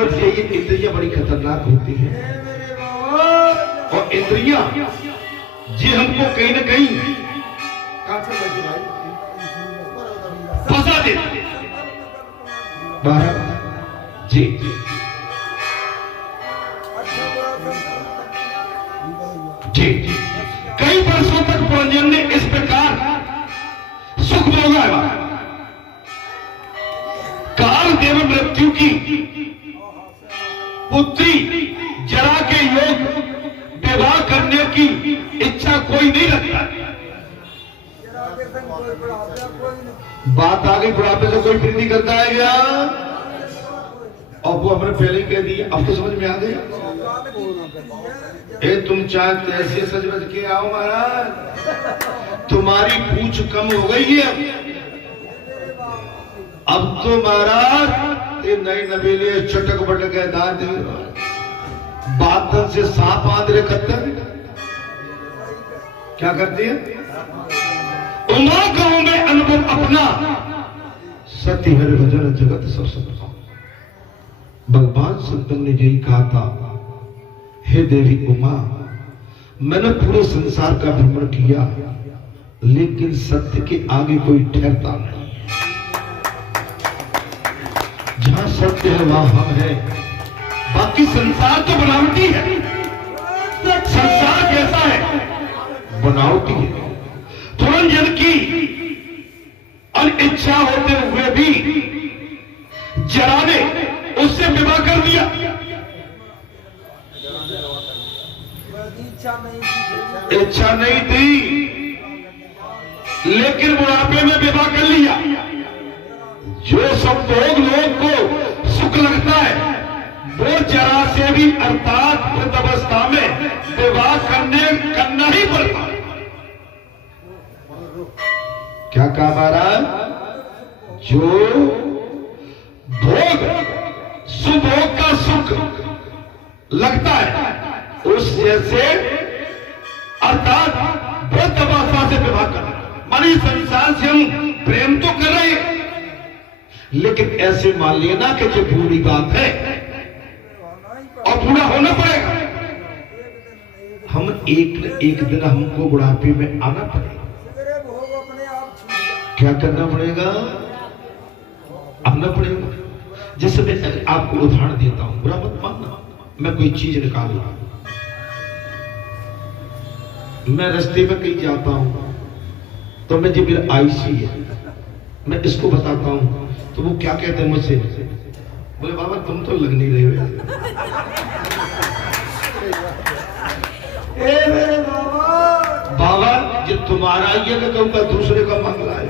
औरत ये इंद्रियां बड़ी खतरनाक होती हैं और इंद्रियां ये हमको कहीं ना कहीं फंसा देती है। जी जी कई वर्षों तक पुरंजन ने इस प्रकार सुख भोगा है। काल देव मृत्यु की पुत्री जरा के योग विवाह करने की इच्छा कोई नहीं रखता। बात आ गई बुढ़ापे से कोई प्रीति करता है क्या? और वो हमने पहले ही कह दिया, अब तो समझ में आ गया। तुम चाहते ऐसे सज बज के आओ महाराज, तुम्हारी पूछ कम हो गई है अब तो महाराज ये नई नबीले चटक बटक है दांत बादल से सांप बांध रहे क्या करती है? उमा गांव में अनुभव अपना सत्य हरि भजन जगत सब सब। भगवान संतन ने यही कहा था, हे देवी उमा, मैंने पूरे संसार का भ्रमण किया लेकिन सत्य के आगे कोई ठहरता नहीं है। जहां सत्य है वहां हम है, बाकी संसार तो बनावटी है। संसार कैसा है? बनावटी है। पुरंजन की अनिच्छा होते हुए भी जरा ने उससे विवाह कर दिया। इच्छा नहीं थी लेकिन बुढ़ापे में विवाह कर लिया। जो सब लोग को सुख लगता है वो जरा से भी अर्थात वृद्ध अवस्था में विवाह करना ही पड़ता। क्या कहा महाराज? जो भोग सुभोग का सुख लगता है उस जैसे अर्थात वृद्ध अवस्था से विवाह करना। मानी संसार से हम प्रेम तो कर रहे हैं लेकिन ऐसे मान लेना कि जो बुरी बात है और पूरा होना पड़ेगा। हम एक न एक दिन हमको बुढ़ापे में आना पड़ेगा। क्या करना पड़ेगा? आना पड़ेगा। जैसे मैं आपको उदाहरण देता हूं, बुरा मत मानना, मैं कोई चीज निकाल रहा हूं, मैं रास्ते में कहीं जाता हूं तो मैं जो मेरा आईसी है मैं इसको बताता हूं तो वो क्या कहते हैं मुझसे? बोले बाबा तुम तो लग नहीं रहे हो। बाबा जो तुम्हारा ये कहूंगा दूसरे का मंगला है।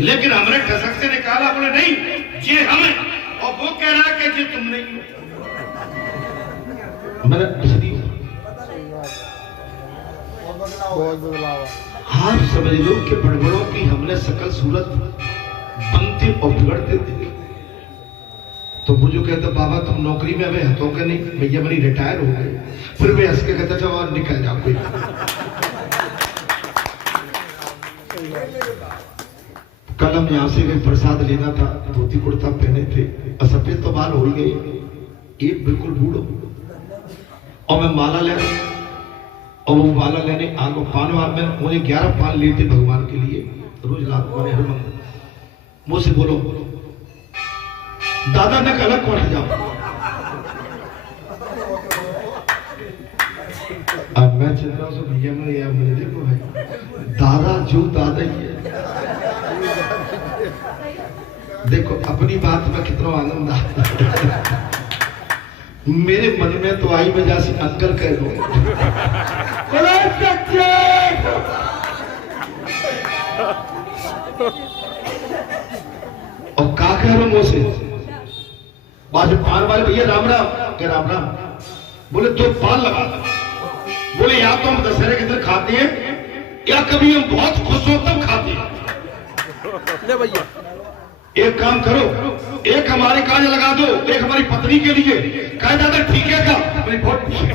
लेकिन हमने ठसक से निकाला, बोले नहीं ये हमें, और वो कह रहा है कि ये तुम नहीं। मैंने आप समझ लो कि बड़बड़ों की हमने सकल सूरत बनते और बिगड़ते थे। तो वो जो कहता बाबा तुम नौकरी में अबे हथों के नहीं, भैया मेरी रिटायर हो गई। फिर वे हंस के कहता था निकल जाओ कोई। कल हम यहाँ से प्रसाद लेना था, धोती कुर्ता पहने थे और सफेद तो बाल हो ही गए, एक बिल्कुल बूढ़ो, और मैं माला ले और वो माला लेने आगो पान वाल में मुझे 11 पान लेते भगवान के लिए रोज रात को हर मंगल। मुझसे बोलो दादा ने अलग कौन जाओ। अब मैं चिंता से भैया में या मुझे देखो भाई दादा जो दादा ही है। देखो अपनी बात में कितना आनंद आता है। मेरे मन में तो आई वजह से अंकल कह लो। और का कह रहा मुझसे बाद पान वाले भैया राम राम कह राम राम। बोले तो पान लगा। बोले या तो हम दशहरे के दिन खाते हैं या कभी हम बहुत खुश हो तब खाते हैं। भैया एक काम करो, एक हमारे काज लगा दो, एक हमारी पत्नी के लिए। कह दादा ठीक है का मेरी बहुत खुशी है।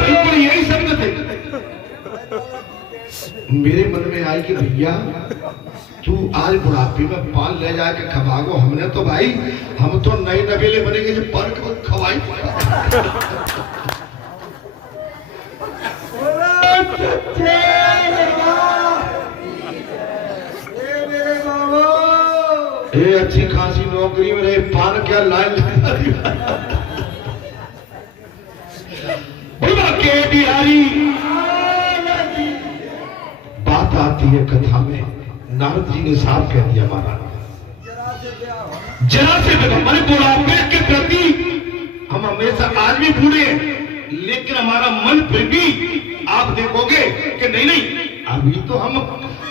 बिल्कुल यही मेरे मन में आई कि भैया तू आज बुढ़ापे में पान ले जाके खवागो। हमने तो भाई हम तो नए नवेले बनेंगे जो पान खवाई। ये अच्छी खासी नौकरी में रहे पान क्या लाइन लगा दिया। के बिहारी बात आती है कथा में, नारद जी ने साफ कह दिया महाराज जरा से मैंने बुढ़ापे के प्रति हम हमेशा आज भी बूढ़े हैं, लेकिन हमारा मन फिर भी आप देखोगे कि नहीं नहीं अभी तो हम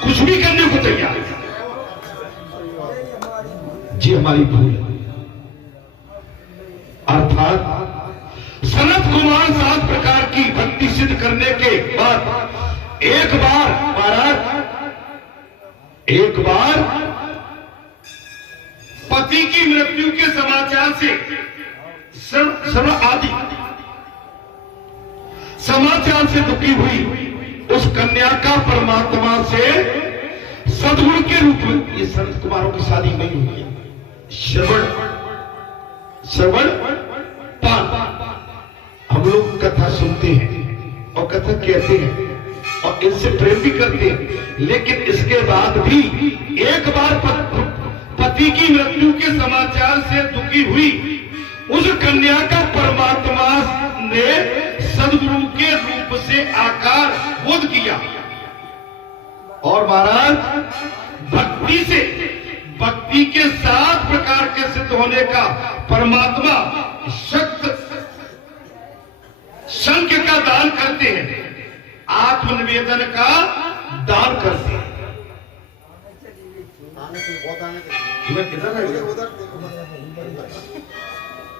कुछ भी करने को तैयार हैं। जी हमारी भूल अर्थात सनत कुमार 7 प्रकार की भक्ति सिद्ध करने के बाद एक बार महाराज पति की मृत्यु के समाचार से सर्व आदि समाचार से दुखी हुई उस कन्या का परमात्मा से सद्गुरु के रूप में, ये संत कुमारों की शादी नहीं हुई है, श्रवण पान हम लोग कथा सुनते हैं और कथा कहते हैं और इनसे प्रेम भी करते हैं, लेकिन इसके बाद भी एक बार पति की मृत्यु के समाचार से दुखी हुई उस कन्या का परमात्मा ने सद्गुरु के रूप से आकार बोध किया। और महाराज भक्ति के 7 प्रकार के सिद्ध होने का परमात्मा शक्त संख्य का दान करते हैं, आत्मनिवेदन का दान करते हैं।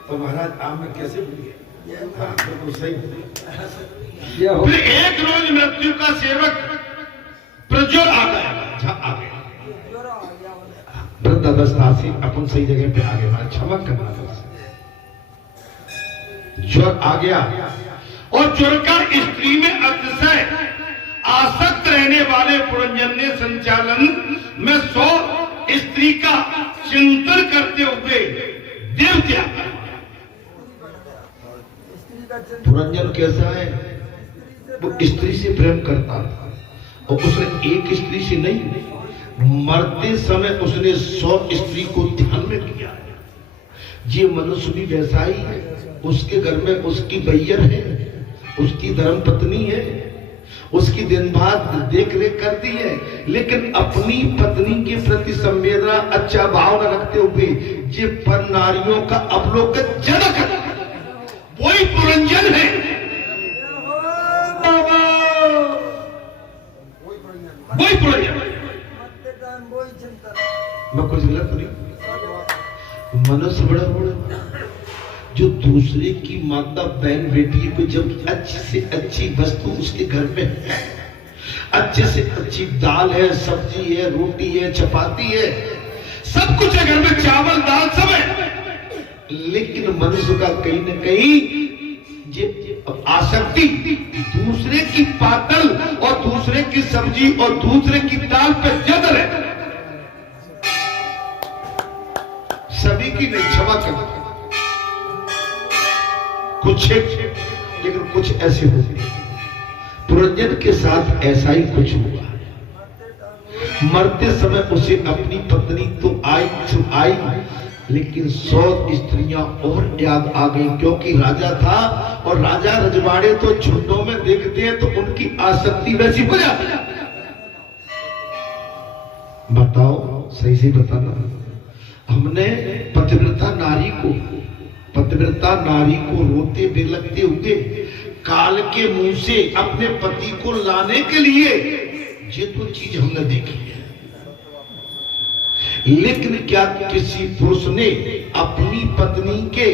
तो महाराज आप में कैसे भूलिए? फिर एक रोज मृत्यु का सेवक प्रज्वल आ गया, वृद्ध अवस्था से अपन सही जगह पे आ गए, मारा क्षमा करना ज्वर आ गया और ज्वर का स्त्री में अतिशय आसक्त रहने वाले पुरंजन ने संचालन में 100 स्त्री का चिंतन करते हुए देव त्याग। पुरंजन कैसा है? वो स्त्री से प्रेम करता था और उसने एक स्त्री से नहीं, मरते समय उसने 100 स्त्री को ध्यान में किया। ये मनुष्य भी वैसा ही है, उसके घर में उसकी बैयर है, उसकी धर्म पत्नी है, उसकी दिन बाद देख रेख करती है, लेकिन अपनी पत्नी के प्रति संवेदना अच्छा भाव न रखते हुए ये पर नारियों का अवलोकन जनक वही पुरंजन है। वही पुरंजन मैं कुछ गलत नहीं, मनुष्य बड़ा जो दूसरे की माता बहन बेटी को जब अच्छी से अच्छी वस्तु उसके घर में है, अच्छे से अच्छी दाल है, सब्जी है, रोटी है, चपाती है, सब कुछ है घर में, चावल दाल सब है, लेकिन मनुष्य का कहीं न कहीं आसक्ति दूसरे की पातल और दूसरे की सब्जी और दूसरे की दाल पे ज्यादा है। सभी की नहीं, क्षमा कर कुछ, लेकिन कुछ ऐसे होते। पुरंजन के साथ ऐसा ही कुछ हुआ। मरते समय उसे अपनी पत्नी तो आई, लेकिन 100 स्त्रियां और याद आ गई, क्योंकि राजा था और राजा रजवाड़े तो झुंडों में देखते हैं तो उनकी आसक्ति वैसी हो जाती है। बताओ, सही से बताना। हमने पतिव्रता नारी को रोते बिलखते हुए काल के मुंह से अपने पति को लाने के लिए ये तो चीज हमने देखी है, लेकिन क्या किसी पुरुष ने अपनी पत्नी के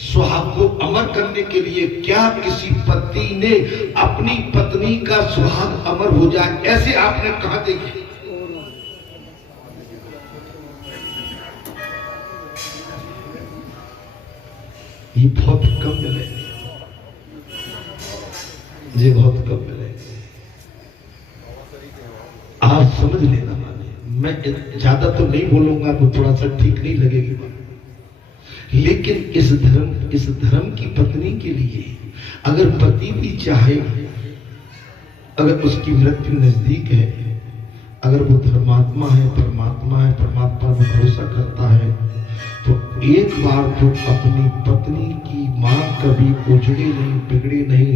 सुहाग को अमर करने के लिए, क्या किसी पति ने अपनी पत्नी का सुहाग अमर हो जाए, ऐसे आपने कहा देखी? ये बहुत कम मिले, ये बहुत कम मिले। समझ लेना। मैं ज्यादा तो नहीं बोलूंगा तो थोड़ा सा ठीक नहीं लगेगी बात, लेकिन इस धर्म की पत्नी के लिए अगर पति भी चाहे, अगर उसकी मृत्यु नजदीक है, अगर वो धर्मात्मा है, परमात्मा है, परमात्मा पर भरोसा करता है, तो एक बार तो अपनी पत्नी की मां कभी उजड़ी नहीं, बिगड़ी नहीं,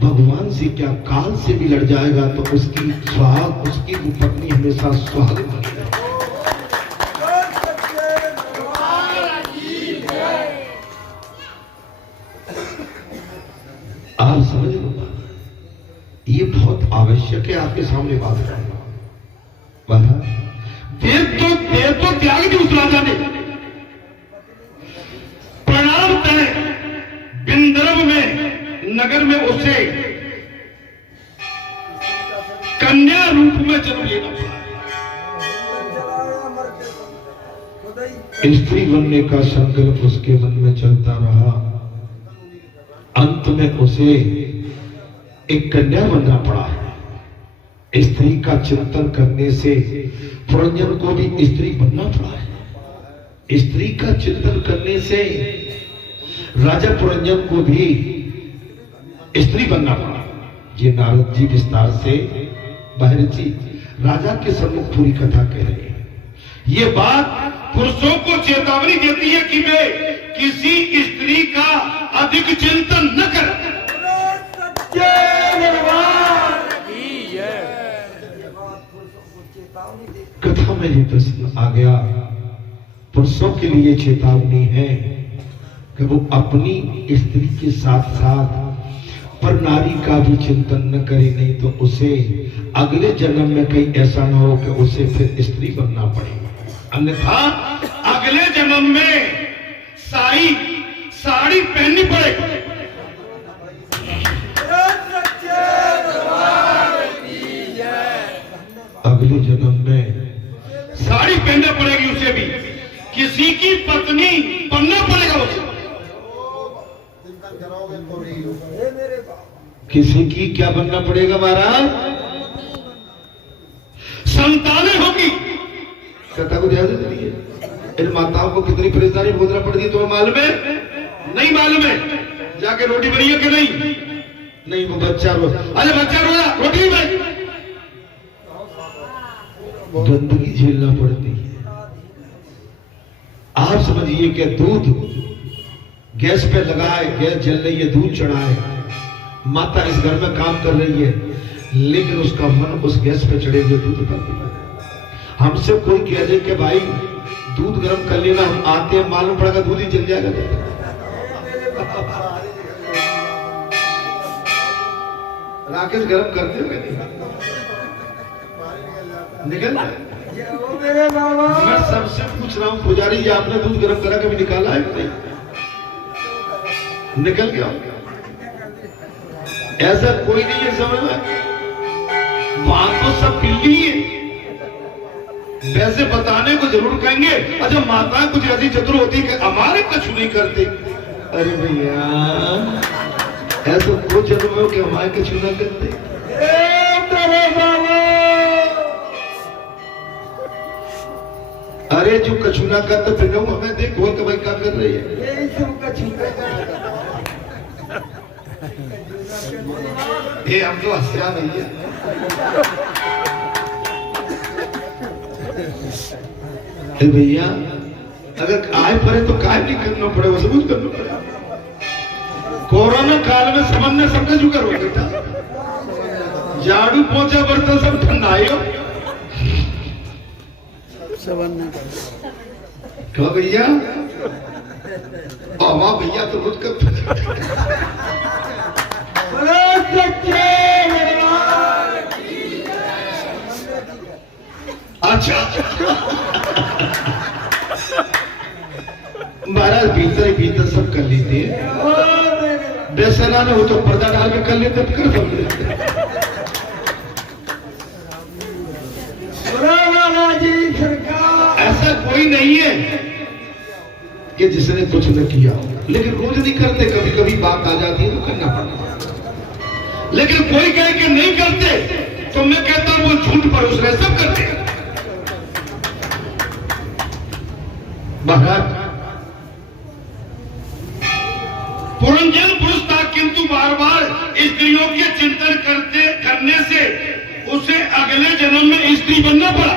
भगवान से क्या काल से भी लड़ जाएगा तो उसकी सुहाग, उसकी वो पत्नी हमेशा सुहाग बनी रहेगी। आप समझ लो, ये बहुत आवश्यक है आपके सामने बात करना। देव तो त्याग दी उस राजा ने, प्रणाम तय बिंदरव में नगर में उसे कन्या रूप में जन्म लेना पड़ा। स्त्री बनने का संकल्प उसके मन में चलता रहा, अंत में उसे एक कन्या बनना पड़ा। स्त्री का चिंतन करने से पुरंजन को भी स्त्री बनना पड़ा है। स्त्री का चिंतन करने से राजा पुरंजन को भी स्त्री बनना पड़ा। ये नारद जी विस्तार से बहर जी राजा के सम्मुख पूरी कथा कह रहे हैं। ये बात पुरुषों को चेतावनी देती है कि वे किसी स्त्री का अधिक चिंतन न करें। कथा में ये प्रश्न आ गया, पुरुषों के लिए चेतावनी है कि वो अपनी स्त्री के साथ साथ पर नारी का भी चिंतन न करे, नहीं तो उसे अगले जन्म में कहीं ऐसा न हो कि उसे फिर स्त्री बनना पड़े, अन्यथा अगले जन्म में साड़ी पहननी पड़ेगी। अगले जन्म में साड़ी पहनना पड़ेगी उसे भी, किसी की पत्नी बनना पड़ेगा उसे। किसी की क्या बनना पड़ेगा महाराज? संतानें होगी। कथा को ध्यान दीजिए, इन माताओं को कितनी परेशानी भोगना पड़ती है तुम्हें मालूम है? नहीं मालूम है? जाके रोटी बनी है कि नहीं वो बच्चा रो, अरे बच्चा रो रहा, रोटी नहीं बनी, गंदगी झेलना पड़ती है। आप समझिए कि दूध गैस पे लगा है, गैस जल रही है, दूध चढ़ा है, माता इस घर में काम कर रही है, लेकिन उसका मन उस गैस पे चढ़े हुए दूध पर। हमसे कोई कह दे कि भाई दूध गर्म कर लेना, हम आते हैं, मालूम पड़ेगा दूध ही जल जाएगा। राकेश गर्म करते हुए निकल मैं सबसे पूछ रहा हूँ पुजारी जी, आपने दूध गर्म करा कभी निकाला है नहीं? निकल गया। ऐसा कोई नहीं है समझ में, बात तो सब पिल्ली है, वैसे बताने को जरूर कहेंगे। अच्छा माता कुछ ऐसी चतुर होती कि हमारे कछु नहीं करते। अरे भैया ऐसा वो जन्म हो कि हमारे कछु ना करते। अरे जो कछु ना करते फिर हमें देख बोल के भाई क्या कर रही है, ये हम तो हंसिया नहीं है। भैया अगर आए पड़े तो काय नहीं करना पड़े, वो सब करना पड़े। कोरोना काल में समझने सबका जुकर हो गया, झाड़ू पोछा बर्तन सब ठंडाए हो क्या भैया? वाह भैया तो रुक कर अच्छा महाराज भीतर सब कर लेते हैं, बेसना न हो तो पर्दा डाल के कर लेते, कर सब लेते। ऐसा कोई नहीं है कि जिसने कुछ न किया, लेकिन रोज नहीं करते, कभी कभी बात आ जाती है तो करना पड़ता है। लेकिन कोई कहे कि नहीं करते, तो मैं कहता हूं वो झूठ परोस रहे, सब करते हैं। महाराज पुरंजन पुरुष था, किंतु बार बार स्त्रियों के चिंतन करने से उसे अगले जन्म में स्त्री बनना पड़ा।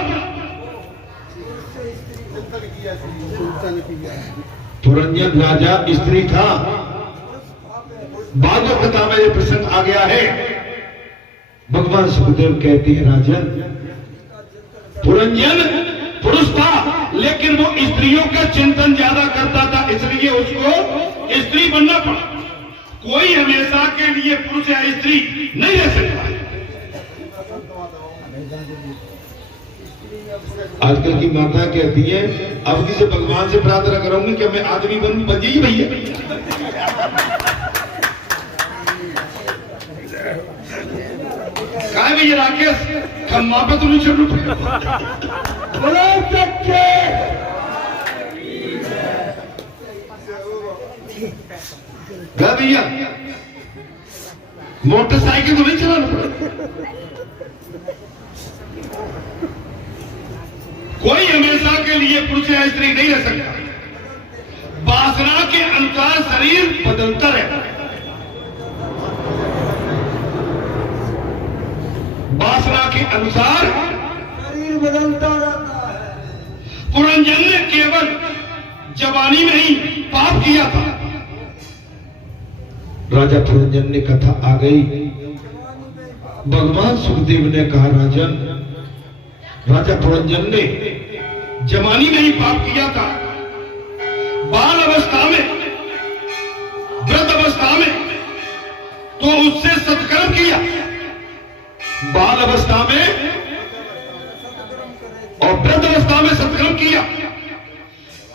पुरंजन राजा स्त्री था। बाद में कथा में ये प्रसंग आ गया है। भगवान सुखदेव कहते हैं राजन, पुरंजन पुरुष था लेकिन वो स्त्रियों का चिंतन ज्यादा करता था, इसलिए उसको स्त्री बनना पड़ा। कोई हमेशा के लिए पुरुष या स्त्री नहीं रह सकता। आजकल की माता कहती है, अब किसी भगवान से प्रार्थना करूंगी कि मैं आदमी बन जाइए भैया। भैया राकेश खम्मा पे तुम छोड़ भैया मोटरसाइकिल तो नहीं चलाना पड़ा। कोई हमेशा के लिए पुरुष या स्त्री नहीं रह सकता। वासना के अनुसार शरीर बदलता रहता है। वासना के अनुसार शरीर बदलता रहता है। पुरंजन ने केवल जवानी में ही पाप किया था। राजा पुरंजन ने कथा आ गई। भगवान सुखदेव ने कहा, राजन, राजा पुरंजन ने जवानी में ही पाप किया था। बाल अवस्था में, वृद्ध अवस्था में तो उससे सत्कर्म किया। बाल अवस्था में और वृद्ध अवस्था में सत्कर्म किया।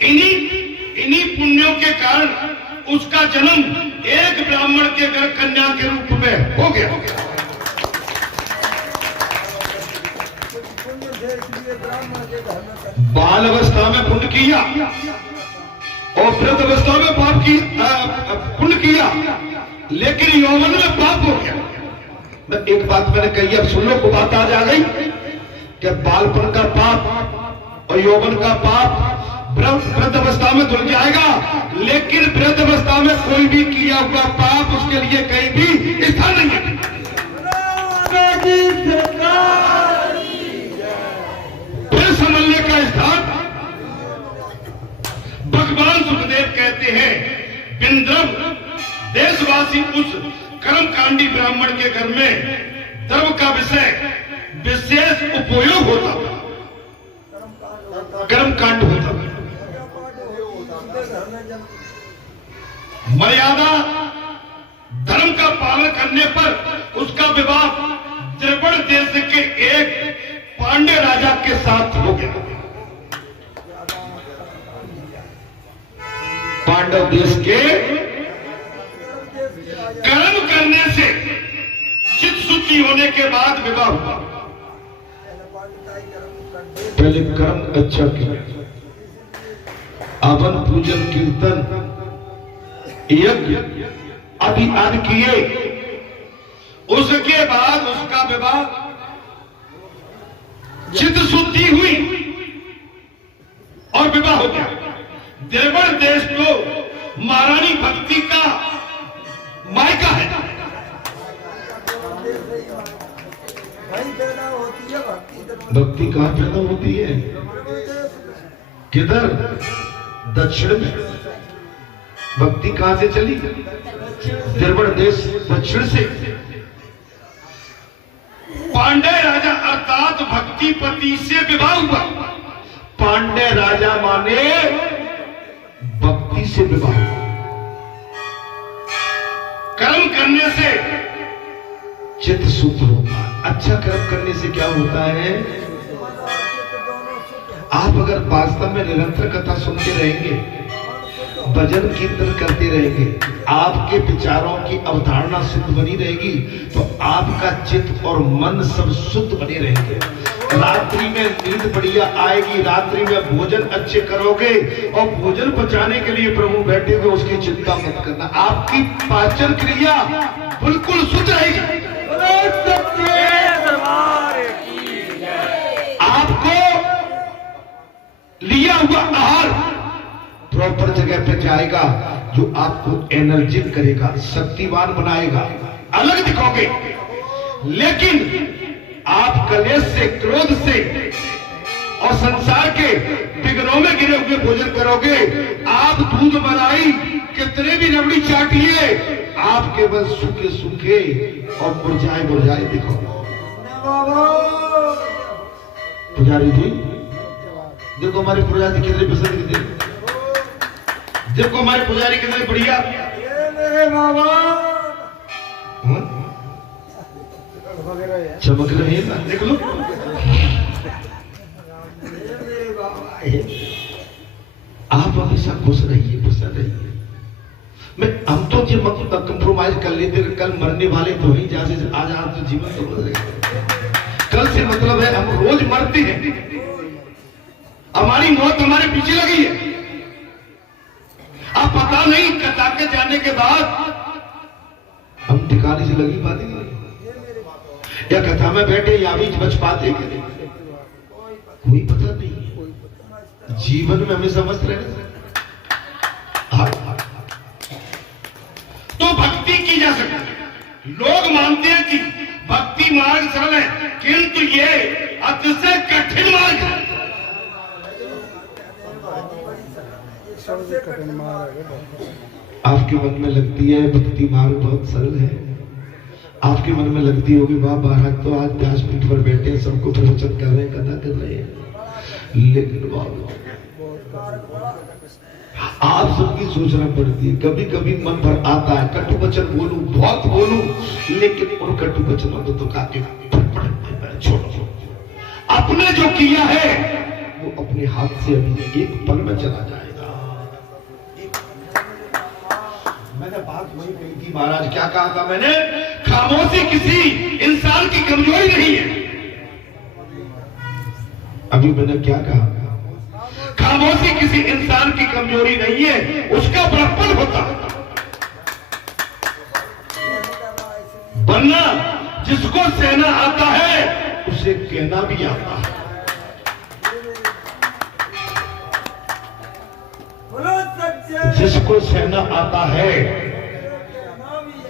इन्हीं पुण्यों के कारण उसका जन्म एक ब्राह्मण के घर कन्या के रूप में हो गया। बाल अवस्था में पुण्य किया और वृद्ध अवस्था में पाप की पुण्य किया, लेकिन यौवन में पाप हो गया। एक बात मैंने कही, अब सुन लो, को बात आज आ गई कि बालपन का पाप और यौवन का पाप वृद्ध अवस्था में धुल जाएगा, लेकिन वृद्ध अवस्था में कोई भी किया हुआ पाप उसके लिए कहीं भी स्थान नहीं है। फिर समझने का स्थान भगवान सुखदेव कहते हैं, बिंद्रव देशवासी उस कर्मकांडी ब्राह्मण के घर में द्रव का विशेष उपयोग होता था। कर्मकांड होता था। मर्यादा धर्म का पालन करने पर उसका विवाह द्रविड़ देश के एक पांडे राजा के साथ हो गया। पांडव देश के कर्म करने से चित्त शुद्धि होने के बाद विवाह हुआ। पहले कर्म अच्छा किया, हवन पूजन कीर्तन यज्ञ आदि आदि किए, उसके बाद उसका विवाह चित्त शुद्धि हुई और विवाह हो गया। द्रविड़ देश तो महारानी भक्ति का मायका है। भक्ति कहां पैदा होती है? किधर? दक्षिण में। भक्ति कहां से चली? द्रविड़ देश दक्षिण से। पांडे राजा अर्थात भक्तिपति से विवाह हुआ। पांडे राजा माने भक्ति से विवाह हुआ। कर्म करने से चित्त शुद्ध होता है। अच्छा कर्म करने से क्या होता है? आप अगर वास्तव में निरंतर कथा सुनते रहेंगे, भजन कीर्तन करते रहेंगे, आपके विचारों की अवधारणा शुद्ध बनी रहेगी, तो आपका चित्त और मन सब शुद्ध बने रहेंगे। रात्रि में नींद बढ़िया आएगी, रात्रि में भोजन अच्छे करोगे और भोजन पचाने के लिए प्रभु बैठे हुए, उसकी चिंता मत करना। आपकी पाचन क्रिया बिल्कुल शुद्ध रहेगी। जो आपको एनर्जिक करेगा, शक्तिवान बनाएगा, अलग दिखोगे। लेकिन आप कलेश से, क्रोध से और संसार के बिगड़ों में गिरे हुए भोजन करोगे। आप दूध मलाई कितने भी रबड़ी चाटिए, आप केवल सूखे सूखे और मुरझाए मुरझाए दिखोगे। पुजारी जी देखो हमारे पुजारी कितने पसंद कितने, देखो हमारे पुजारी कितने बढ़िया। चमक रहे हैं ना, देख लो। आप हमेशा खुश रहिए, प्रसन्न रहिए। हम तो जो कंप्रोमाइज कर लेते, कल मरने वाले तो वहीं जहां से आज तो जीवन तो बदलेगा। कल से मतलब है हम रोज मरते हैं, हमारी मौत हमारे पीछे लगी है। अब पता नहीं कथा के जाने के बाद हम ठिकाने से लगी पाते नहीं, या कथा में बैठे या भी बच पाते, कोई पता नहीं। जीवन में हमें समझ रहे तो भक्ति की जा सकती है। लोग मानते हैं कि भक्ति मार्ग सरल है, किंतु ये अतिशय कठिन मार्ग है। आपके मन में लगती है भक्ति मार्ग बहुत सरल है, आपके मन में लगती होगी वाह महाराज तो आज व्यासपीठ पर बैठे हैं, सबको प्रवचन कर रहे हैं, कथा कर रहे हैं। लेकिन आप सबकी सोचना पड़ती है। कभी कभी मन भर आता है कटु वचन बोलूं, बहुत बोलूं, लेकिन उन कटु वचनों को तो काके छोड़ो। अपने जो किया है वो अपने हाथ से अभी एक पल में चला जाएगा। मैंने बात वही कही थी महाराज, क्या कहा था मैंने? खामोशी किसी इंसान की कमजोरी नहीं है। अभी मैंने क्या कहा? खामोशी किसी इंसान की कमजोरी नहीं है, उसका बड़प्पन होता है। वरना जिसको सहना आता है उसे कहना भी आता है। जिसको सहना आता है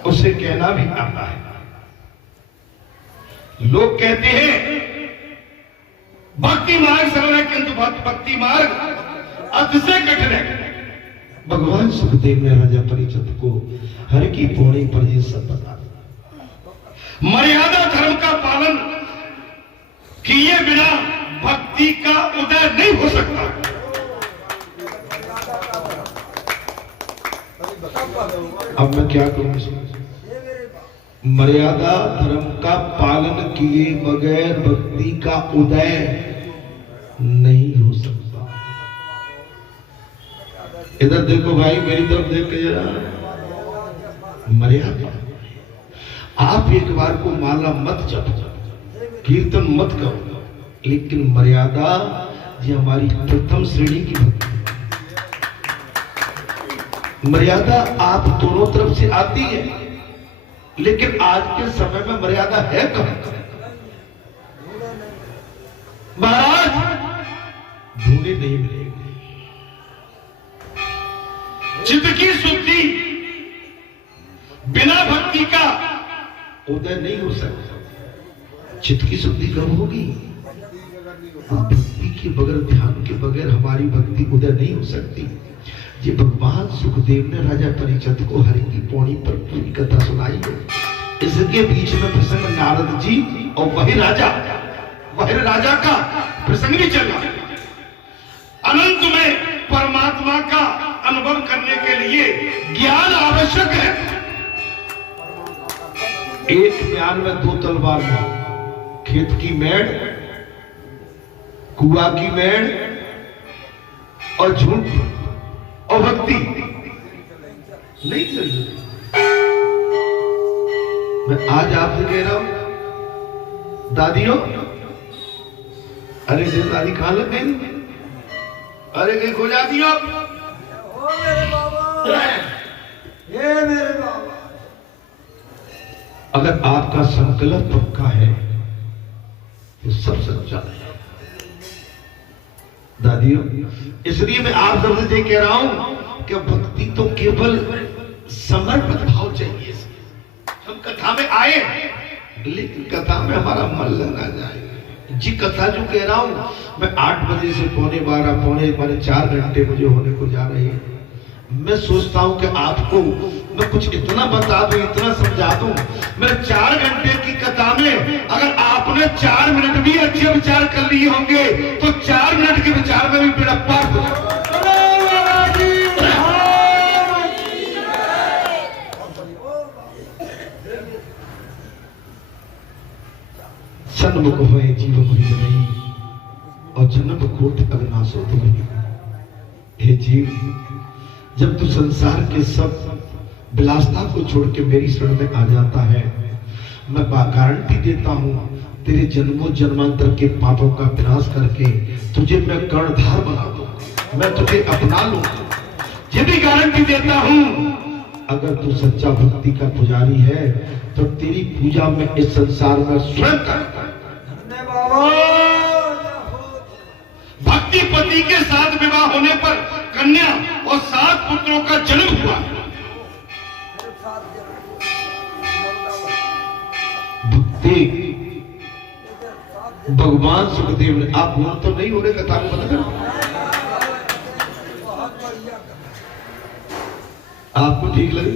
उसे कहना भी आता है। लोग कहते हैं भक्ति मार्ग सरल है, किंतु भक्ति मार्ग अतिशय कठिन है। भगवान सुखदेव ने राजा परिचित को हर की पौड़ी पर ये सब बता दिया। मर्यादा धर्म का पालन किए बिना भक्ति का उदय नहीं हो सकता। अब मैं क्या करूं? मर्यादा धर्म का पालन किए बगैर भक्ति का उदय नहीं हो सकता। इधर देखो भाई, मेरी तरफ देख के जरा। मर्यादा, आप एक बार को माला मत जपो, कीर्तन मत करो, लेकिन मर्यादा ये हमारी प्रथम श्रेणी की भक्ति। मर्यादा आप दोनों तरफ से आती है, लेकिन आज के समय में मर्यादा है कहां? महाराज ढूंढे नहीं मिलेंगे। चित्त की शुद्धि बिना भक्ति का उदय नहीं हो सकता। चित्त की शुद्धि कब होगी? भक्ति के बगैर, ध्यान के बगैर हमारी भक्ति उदय नहीं हो सकती। ये भगवान सुखदेव ने राजा परिचित को हरि की पौड़ी पर पूरी कथा सुनाई है। इसके बीच में प्रसंग नारद जी और वही राजा का प्रसंग भी चल रहा है। अनंत में परमात्मा का अनुभव करने के लिए ज्ञान आवश्यक है। एक म्यान में दो तलवार है, खेत की मेड़, कुआ की मेड़ और झूठ और भक्ति नहीं चल रही। मैं आज आपसे कह रहा हूं दादियों, अरे देव दादी कहां लग गई? अरे कहीं खो जाती हो? मेरे बाबा, ये मेरे बाबा। अगर आपका संकल्प पक्का है तो सब सच्चा है दादियों। इसलिए मैं आप सबसे कह रहा हूं कि भक्ति तो केवल समर्पित भाव चाहिए। हम कथा में आए लेकिन कथा में हमारा मन लगा जाए। जी कथा जो कह रहा हूं मैं 8 बजे से पौने 4 घंटे मुझे होने को जा रहे हैं। मैं सोचता हूं कि आपको मैं कुछ इतना बता दूं, इतना समझा दूं। मैं 4 घंटे की कथा में अगर आपने 4 मिनट भी अच्छे विचार कर लिए होंगे तो 4 मिनट के विचार में भी बेड़ा पार हो जाएगा। सन्मुख होए जीव मुहि नहीं और जन्म कोट अविनाशो तुम। हे जीव, जब तू संसार के सब विलासता को छोड़ के मेरी शरण में आ जाता है, मैं गारंटी देता हूं तेरे जन्मों जन्मांतर के पापों का विनाश करके तुझे मैं कर्णधार बना दूंगा, मैं तुझे अपना लूंगा। ये भी गारंटी देता हूं अगर तू सच्चा भक्ति का पुजारी है तो तेरी पूजा में इस संसार में स्वयं करता। भक्ति पति के साथ विवाह होने पर कन्या और 7 पुत्रों का जन्म हुआ। भक्ति भगवान सुखदेव ने, आप बोल तो नहीं हो रहे कथा को बता कर? आपको ठीक लगे?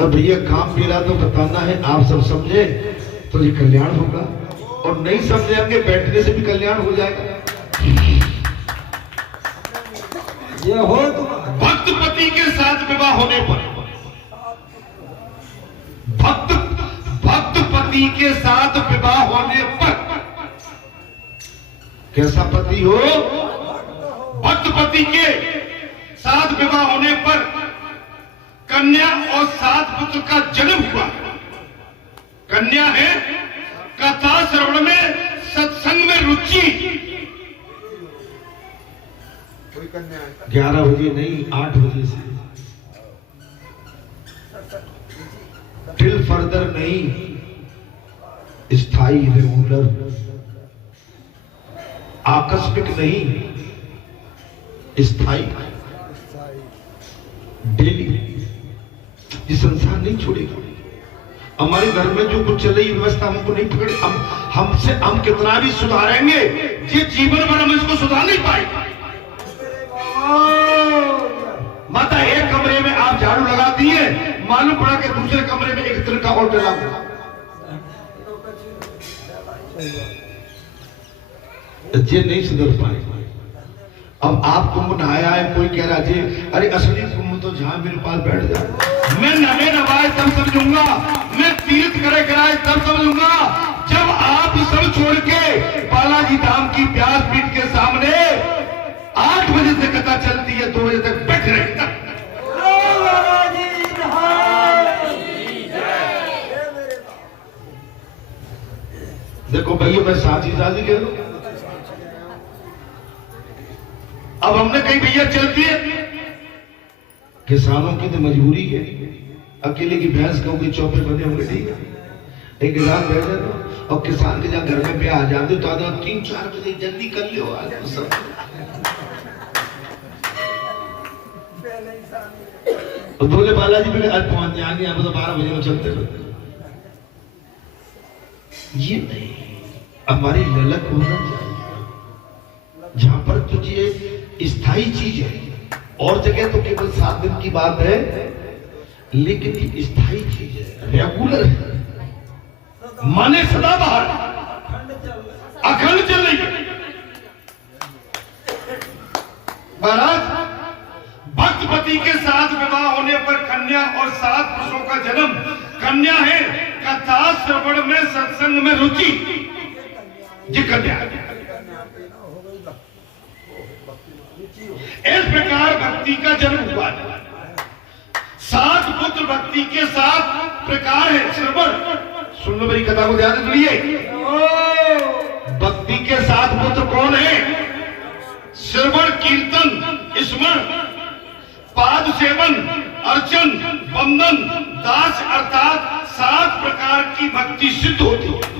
अब भैया काम मेरा तो बताना है, आप सब समझे तो ये कल्याण होगा, और नहीं समझेंगे बैठने से भी कल्याण हो जाएगा। ये हो तो भक्त पति के साथ विवाह होने पर, भक्त पति के साथ विवाह होने पर, कैसा पति हो? भक्त पति के साथ विवाह होने पर कन्या और 7 पुत्र का जन्म हुआ। कन्या है कथा श्रवण में, सत्संग में रुचि। 11 बजे नहीं 8 बजे से, टिल फर्दर नहीं, स्थायी रेगुलर, आकस्मिक नहीं, स्थायी डेली। ये संसार नहीं छोड़ेगा। हमारे घर में जो कुछ चल रही व्यवस्था हमको नहीं पकड़, हम कितना भी सुधारेंगे ये जीवन भर हम इसको सुधार नहीं पाएंगे। माता एक कमरे में आप झाड़ू लगा दिए, मालूम पड़ा कि दूसरे कमरे में एक तरह का और डला हुआ। ये नहीं सुधर पाए। अब आप कुंभ नहाया है, कोई कह रहा जी अरे असली कुंभ तो जहां मेरे पास बैठ जाए। मैं नवे नवाए तब समझूंगा, मैं तीर्थ करे कराए तब समझूंगा जब आप सब छोड़ के बालाजी धाम की व्यासपीठ के सामने 8 बजे से कथा चलती है, 2 बजे तक बैठ रहे। देखो भैया मैं साथी कह रहा हूं। अब हमने कहीं भैया चलती है, किसानों की तो मजबूरी है, अकेले की भैंस कहूँ कि चौपे बने होंगे, ठीक है, एक किसान बैठे तो और किसान के जहाँ घर में पे आ जाते तो आधा 3-4 बजे जल्दी कर लियो आज सब। और बोले बालाजी पे आज पहुंच जाएंगे, यहाँ तो 12 बजे में चलते रहते। ये नहीं, हमारी ललक होना चाहिए जहां पर तुझे स्थायी चीज है। और जगह तो केवल 7 दिन की बात है, लेकिन ये स्थायी चीज है, रेगुलर है, माने सदा बाहर अखंड चल रही है। महाराज भक्त पति के साथ विवाह होने पर कन्या और 7 पुरुषों का जन्म। कन्या है कथा श्रवण में, सत्संग में रुचि। ये कन्या है। इस प्रकार भक्ति का जन्म हुआ। 7 पुत्र भक्ति के साथ प्रकार है। श्रवण सुन लो, मेरी कथा को ध्यान से सुनिए। भक्ति के 7 पुत्र कौन है? श्रवण, कीर्तन, स्मरण, पाद सेवन, अर्चन, वंदन, दास, अर्थात 7 प्रकार की भक्ति सिद्ध होती है।